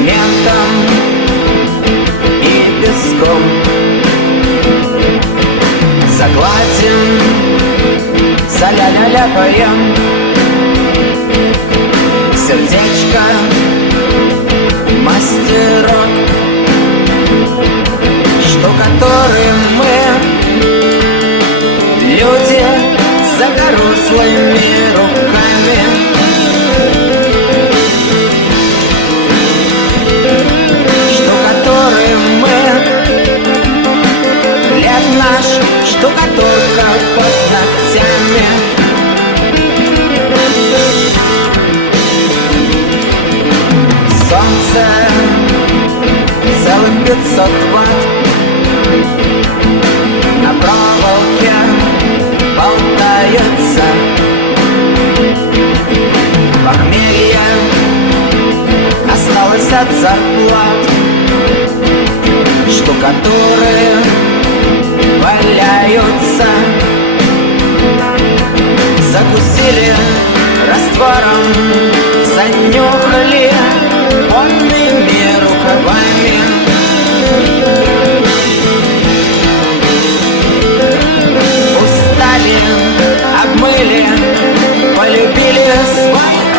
цементом и песком. Загладим, соляля ляпаем, сердечко мастерок, штукатурим мы, люди с загорослыми руками. Штукатурим мы, хлеб наш, штукатурка под ногтями. Солнце целых 500 ватт на проволоке болтается. Похмелье осталось от зарплат, штукатуры валяются. Закусили раствором, занюхали потными рукавами. Устали, обмыли, полюбили свой